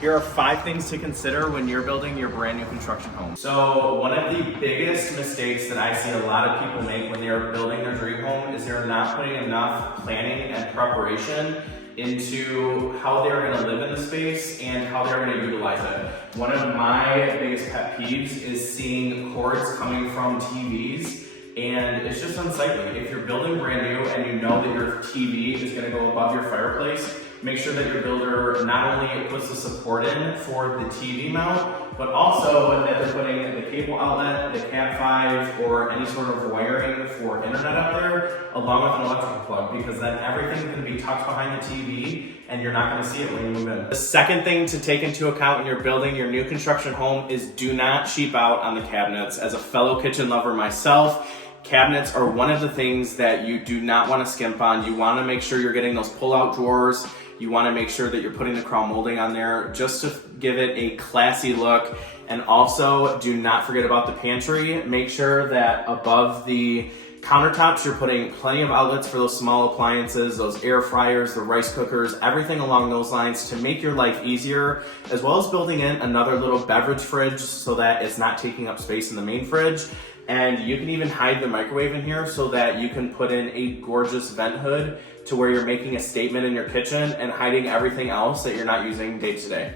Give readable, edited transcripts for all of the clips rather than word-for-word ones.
Here are 5 things to consider when you're building your brand new construction home. So one of the biggest mistakes that I see a lot of people make when they're building their dream home is they're not putting enough planning and preparation into how they're gonna live in the space and how they're gonna utilize it. One of my biggest pet peeves is seeing cords coming from TVs, and it's just unsightly. If you're building brand new and you know that your TV is gonna go above your fireplace, make sure that your builder not only puts the support in for the TV mount, but also that they're putting the cable outlet, the Cat 5, or any sort of wiring for internet up there, along with an electrical plug, because then everything's gonna be tucked behind the TV and you're not gonna see it when you move in. The second thing to take into account when you're building your new construction home is do not cheap out on the cabinets. As a fellow kitchen lover myself, cabinets are one of the things that you do not want to skimp on. You want to make sure you're getting those pull-out drawers. You want to make sure that you're putting the crown molding on there just to give it a classy look. And also, do not forget about the pantry. Make sure that above the countertops, you're putting plenty of outlets for those small appliances, those air fryers, the rice cookers, everything along those lines to make your life easier, as well as building in another little beverage fridge so that it's not taking up space in the main fridge. And you can even hide the microwave in here so that you can put in a gorgeous vent hood to where you're making a statement in your kitchen and hiding everything else that you're not using day to day.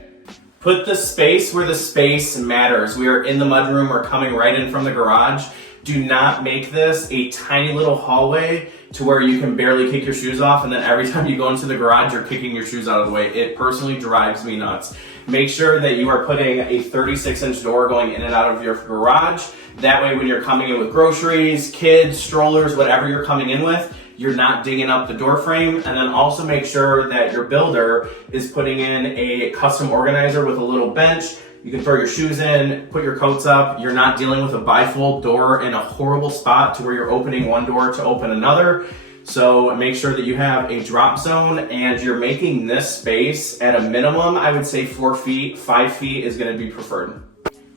Put the space where the space matters. We are in the mudroom, we're coming right in from the garage. Do not make this a tiny little hallway to where you can barely kick your shoes off, and then every time you go into the garage, you're kicking your shoes out of the way. It personally drives me nuts. Make sure that you are putting a 36-inch door going in and out of your garage. That way, when you're coming in with groceries, kids, strollers, whatever you're coming in with, you're not dinging up the door frame. And then also make sure that your builder is putting in a custom organizer with a little bench. You can throw your shoes in, put your coats up. You're not dealing with a bifold door in a horrible spot to where you're opening one door to open another. So make sure that you have a drop zone and you're making this space at a minimum, I would say 4 feet, 5 feet is gonna be preferred.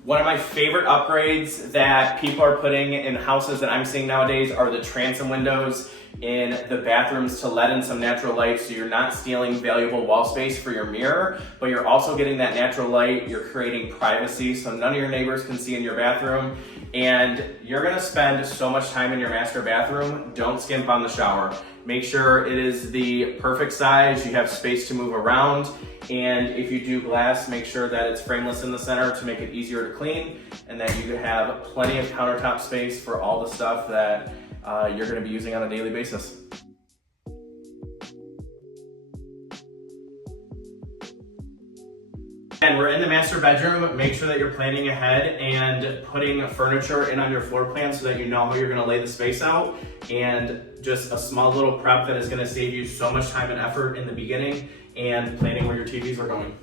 One of my favorite upgrades that people are putting in houses that I'm seeing nowadays are the transom windows in the bathrooms to let in some natural light, so you're not stealing valuable wall space for your mirror, but you're also getting that natural light. You're creating privacy so none of your neighbors can see in your bathroom, and you're gonna spend so much time in your master bathroom. Don't skimp on the shower. Make sure it is the perfect size, you have space to move around, and if you do glass, make sure that it's frameless in the center to make it easier to clean, and that you have plenty of countertop space for all the stuff that you're going to be using on a daily basis. And we're in the master bedroom. Make sure that you're planning ahead and putting furniture in on your floor plan so that you know how you're going to lay the space out, and just a small little prep that is going to save you so much time and effort in the beginning and planning where your TVs are going.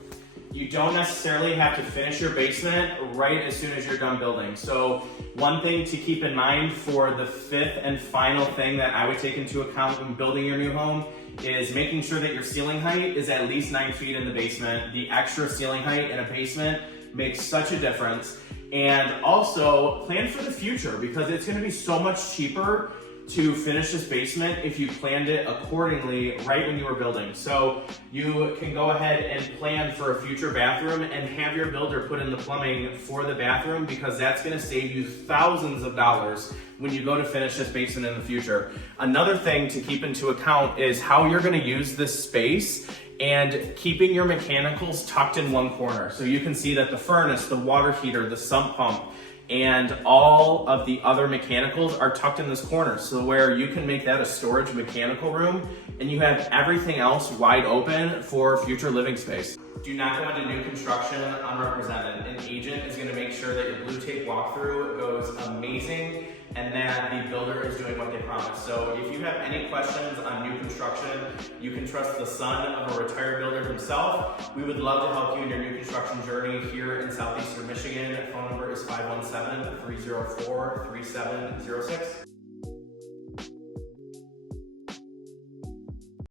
You don't necessarily have to finish your basement right as soon as you're done building. So one thing to keep in mind for the 5th and final thing that I would take into account when building your new home is making sure that your ceiling height is at least 9 feet in the basement. The extra ceiling height in a basement makes such a difference. And also plan for the future, because it's gonna be so much cheaper to finish this basement if you planned it accordingly right when you were building. So you can go ahead and plan for a future bathroom and have your builder put in the plumbing for the bathroom, because that's gonna save you thousands of dollars when you go to finish this basement in the future. Another thing to keep into account is how you're gonna use this space and keeping your mechanicals tucked in one corner. So you can see that the furnace, the water heater, the sump pump, and all of the other mechanicals are tucked in this corner, so where you can make that a storage mechanical room and you have everything else wide open for future living space. Do not go into new construction unrepresented. An agent is going to make sure that your blue tape walkthrough goes amazing and that the builder is doing what they promised. So if you have any questions on new construction, you can trust the son of a retired builder himself. We would love to help you in your new construction journey here in Southeastern Michigan. Phone number is 517-304-3706.